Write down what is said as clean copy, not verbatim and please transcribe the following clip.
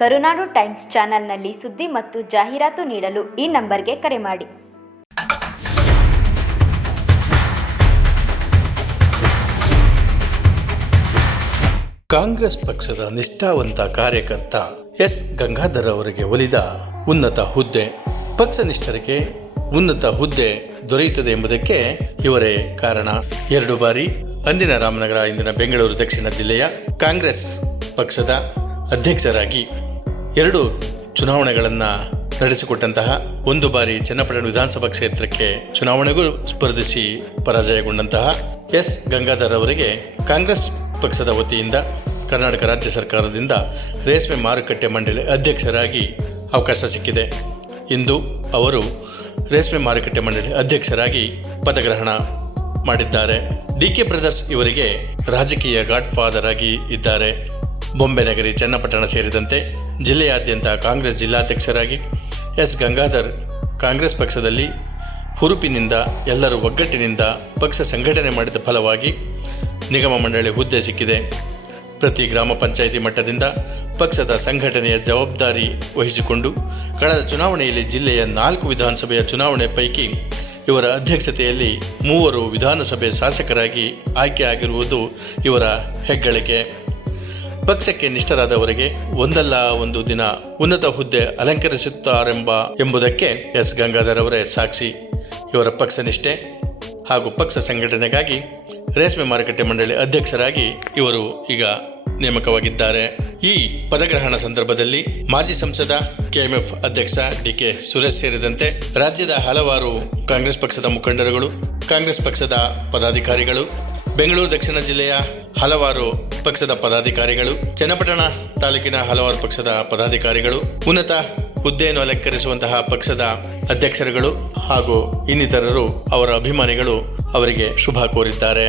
ಕರುನಾಡು times ಚಾನೆಲ್ನಲ್ಲಿ ಸುದ್ದಿ ಮತ್ತು ಜಾಹೀರಾತು ನೀಡಲು ಈ ನಂಬರ್ಗೆ ಕರೆ ಮಾಡಿ. ಕಾಂಗ್ರೆಸ್ ಪಕ್ಷದ ನಿಷ್ಠಾವಂತ ಕಾರ್ಯಕರ್ತ ಎಸ್ ಗಂಗಾಧರ್ ಅವರಿಗೆ ಒಲಿದ ಉನ್ನತ ಹುದ್ದೆ. ಪಕ್ಷ ನಿಷ್ಠರಿಗೆ ಉನ್ನತ ಹುದ್ದೆ ದೊರೆಯುತ್ತದೆ ಎಂಬುದಕ್ಕೆ ಇವರೇ ಕಾರಣ. 2 ಬಾರಿ ಅಂದಿನ ರಾಮನಗರ, ಇಂದಿನ ಬೆಂಗಳೂರು ದಕ್ಷಿಣ ಜಿಲ್ಲೆಯ ಕಾಂಗ್ರೆಸ್ ಪಕ್ಷದ ಅಧ್ಯಕ್ಷರಾಗಿ 2 ಚುನಾವಣೆಗಳನ್ನು ನಡೆಸಿಕೊಟ್ಟಂತಹ, 1 ಬಾರಿ ಚನ್ನಪಟ್ಟಣ ವಿಧಾನಸಭಾ ಕ್ಷೇತ್ರಕ್ಕೆ ಚುನಾವಣೆಗೂ ಸ್ಪರ್ಧಿಸಿ ಪರಾಜಯಗೊಂಡಂತಹ ಎಸ್ ಗಂಗಾಧರ್ ಅವರಿಗೆ ಕಾಂಗ್ರೆಸ್ ಪಕ್ಷದ ವತಿಯಿಂದ ಕರ್ನಾಟಕ ರಾಜ್ಯ ಸರ್ಕಾರದಿಂದ ರೇಷ್ಮೆ ಮಾರುಕಟ್ಟೆ ಮಂಡಳಿ ಅಧ್ಯಕ್ಷರಾಗಿ ಅವಕಾಶ ಸಿಕ್ಕಿದೆ. ಇಂದು ಅವರು ರೇಷ್ಮೆ ಮಾರುಕಟ್ಟೆ ಮಂಡಳಿ ಅಧ್ಯಕ್ಷರಾಗಿ ಪದಗ್ರಹಣ ಮಾಡಿದ್ದಾರೆ. ಡಿ.ಕೆ. ಬ್ರದರ್ಸ್ ಇವರಿಗೆ ರಾಜಕೀಯ ಗಾಡ್ ಫಾದರ್ ಆಗಿ ಇದ್ದಾರೆ. ಬೊಂಬೆ ನಗರಿ, ಚನ್ನಪಟ್ಟಣ ಸೇರಿದಂತೆ ಜಿಲ್ಲೆಯಾದ್ಯಂತ ಕಾಂಗ್ರೆಸ್ ಜಿಲ್ಲಾಧ್ಯಕ್ಷರಾಗಿ ಎಸ್ ಗಂಗಾಧರ್ ಕಾಂಗ್ರೆಸ್ ಪಕ್ಷದಲ್ಲಿ ಹುರುಪಿನಿಂದ, ಎಲ್ಲರೂ ಒಗ್ಗಟ್ಟಿನಿಂದ ಪಕ್ಷ ಸಂಘಟನೆ ಮಾಡಿದ ಫಲವಾಗಿ ನಿಗಮ ಮಂಡಳಿ ಹುದ್ದೆ ಸಿಕ್ಕಿದೆ. ಪ್ರತಿ ಗ್ರಾಮ ಪಂಚಾಯಿತಿ ಮಟ್ಟದಿಂದ ಪಕ್ಷದ ಸಂಘಟನೆಯ ಜವಾಬ್ದಾರಿ ವಹಿಸಿಕೊಂಡು ಕಳೆದ ಚುನಾವಣೆಯಲ್ಲಿ ಜಿಲ್ಲೆಯ 4 ವಿಧಾನಸಭೆಯ ಚುನಾವಣೆ ಪೈಕಿ ಇವರ ಅಧ್ಯಕ್ಷತೆಯಲ್ಲಿ 3 ವಿಧಾನಸಭೆ ಶಾಸಕರಾಗಿ ಆಯ್ಕೆಯಾಗಿರುವುದು ಇವರ ಹೆಗ್ಗಳಿಕೆ. ಪಕ್ಷಕ್ಕೆ ನಿಷ್ಠರಾದವರಿಗೆ ಒಂದಲ್ಲ ಒಂದು ದಿನ ಉನ್ನತ ಹುದ್ದೆ ಅಲಂಕರಿಸುತ್ತಾರೆಂಬುದಕ್ಕೆ ಎಸ್ ಗಂಗಾಧರ್ ಅವರೇ ಸಾಕ್ಷಿ. ಇವರ ಪಕ್ಷ ನಿಷ್ಠೆ ಹಾಗೂ ಪಕ್ಷ ಸಂಘಟನೆಗಾಗಿ ರೇಷ್ಮೆ ಮಾರುಕಟ್ಟೆ ಮಂಡಳಿ ಅಧ್ಯಕ್ಷರಾಗಿ ಇವರು ಈಗ ನೇಮಕವಾಗಿದ್ದಾರೆ. ಈ ಪದಗ್ರಹಣ ಸಂದರ್ಭದಲ್ಲಿ ಮಾಜಿ ಸಂಸದ ಕೆಎಂಎಫ್ ಅಧ್ಯಕ್ಷ ಡಿ.ಕೆ. ಸುರೇಶ್ ಸೇರಿದಂತೆ ರಾಜ್ಯದ ಹಲವಾರು ಕಾಂಗ್ರೆಸ್ ಪಕ್ಷದ ಮುಖಂಡರುಗಳು, ಕಾಂಗ್ರೆಸ್ ಪಕ್ಷದ ಪದಾಧಿಕಾರಿಗಳು, ಬೆಂಗಳೂರು ದಕ್ಷಿಣ ಜಿಲ್ಲೆಯ ಹಲವಾರು ಪಕ್ಷದ ಪದಾಧಿಕಾರಿಗಳು, ಚನ್ನಪಟ್ಟಣ ತಾಲೂಕಿನ ಹಲವಾರು ಪಕ್ಷದ ಪದಾಧಿಕಾರಿಗಳು, ಉನ್ನತ ಹುದ್ದೆಯನ್ನು ಅಲಂಕರಿಸುವಂತಹ ಪಕ್ಷದ ಅಧ್ಯಕ್ಷರುಗಳು ಹಾಗೂ ಇನ್ನಿತರರು, ಅವರ ಅಭಿಮಾನಿಗಳು ಅವರಿಗೆ ಶುಭ ಕೋರಿದ್ದಾರೆ.